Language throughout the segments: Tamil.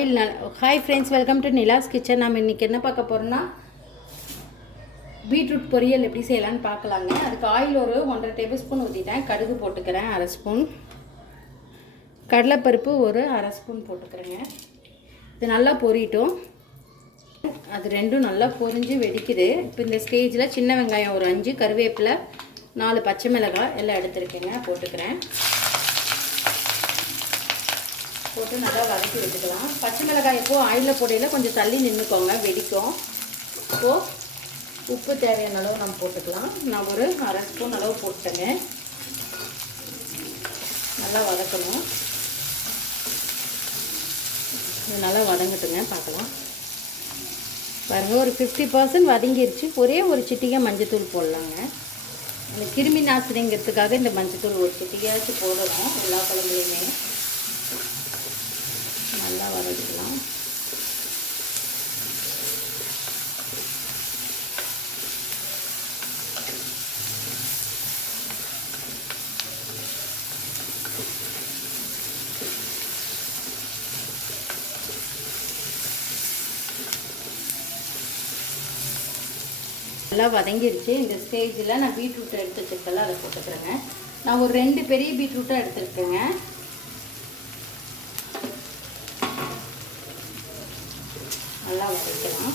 Hi friends welcome to Nila's kitchen நம்ம இன்றைக்கி என்ன பார்க்க போகிறோம்னா பீட்ரூட் பொரியல் எப்படி செய்யலாம்னு பார்க்கலாங்க. அதுக்கு ஆயில் ஒரு ஒன்றரை டேபிள் ஸ்பூன் ஊற்றிட்டேன் கடுகு போட்டுக்கிறேன் அரை ஸ்பூன் கடலைப்பருப்பு ஒரு அரை ஸ்பூன் போட்டுக்கிறேங்க. இது நல்லா பொரியட்டும். அது ரெண்டும் நல்லா பொரிஞ்சு வெடிக்குது. இப்போ இந்த ஸ்டேஜில் சின்ன வெங்காயம் ஒரு அஞ்சு கருவேப்பிலை நாலு பச்சை மிளகாய் எல்லாம் எடுத்துருக்கேங்க போட்டுக்கிறேன். போட்டு நல்லா வதக்கி விட்டுக்கலாம் பச்சை மிளகாய் இப்போது ஆயிலில் போடையில் கொஞ்சம் தள்ளி நின்றுக்கோங்க வெடிக்கும். இப்போது உப்பு தேவையான அளவு நம்ம போட்டுக்கலாம். நான் ஒரு அரை ஸ்பூன் அளவு போட்டேங்க நல்லா வதக்கணும். இது நல்லா வதங்கட்டுங்க பார்க்கலாம். பாருங்கள் ஒரு ஃபிஃப்டி பர்சன்ட் வதங்கிருச்சு. ஒரே ஒரு சிட்டிகை மஞ்சத்தூள் போடலாங்க. அந்த கிருமி நாசினிங்கிறதுக்காக இந்த மஞ்சத்தூள் ஒரு சிட்டிகையாச்சும் போடணும் எல்லா குழம்புலையுமே நல்லா வதக்கலாம். நல்லா வதங்கிருச்சு. இந்த ஸ்டேஜில் நான் பீட்ரூட்டை எடுத்து வச்சிருக்கல அதை போட்டுக்கிறேங்க. நான் ஒரு ரெண்டு பெரிய பீட்ரூட்டாக எடுத்துருக்கேங்க. நல்லா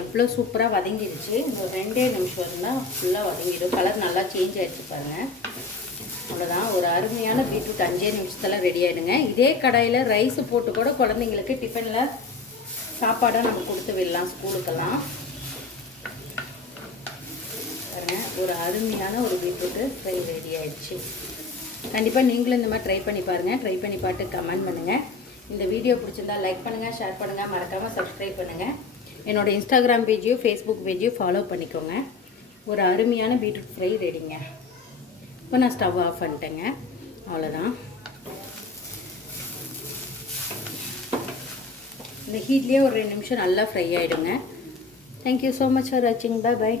எவ்வளோ சூப்பராக வதங்கிடுச்சு இந்த ரெண்டே நிமிஷம் இருந்தால் ஃபுல்லாக வதங்கிடும். கலர் நல்லா சேஞ்ச் ஆகிடுச்சு பாருங்கள் அவ்வளோதான் ஒரு அருமையான பீட்ரூட் அஞ்சே நிமிஷத்தில் ரெடி ஆகிடுங்க இதே கடாயில் ரைஸ் போட்டு கூட குழந்தைங்களுக்கு டிஃபனில் சாப்பாடாக நம்ம கொடுத்து விடலாம் ஸ்கூலுக்கெல்லாம். பாருங்க ஒரு அருமையான ஒரு பீட்ரூட்டு ஃப்ரை ரெடி ஆகிடுச்சு கண்டிப்பாக நீங்களும் இந்த மாதிரி ட்ரை பண்ணி பாருங்கள் ட்ரை பண்ணி பார்த்து கமெண்ட் பண்ணுங்கள் இந்த வீடியோ பிடிச்சிருந்தா லைக் பண்ணுங்கள் ஷேர் பண்ணுங்கள் மறக்காமல் சப்ஸ்கிரைப் பண்ணுங்கள் என்னோடய இன்ஸ்டாகிராம் பேஜையும் ஃபேஸ்புக் பேஜையும் ஃபாலோ பண்ணிக்கோங்க. ஒரு அருமையான பீட்ரூட் ஃப்ரை ரெடிங்க இப்போ நான் ஸ்டவ் ஆஃப் பண்ணிட்டேங்க. அவ்வளோதான் இந்த ஹீட்லேயே ஒரு ரெண்டு நிமிஷம் நல்லா ஃப்ரை ஆகிடுங்க thank you so much for வாட்சிங் பை பாய்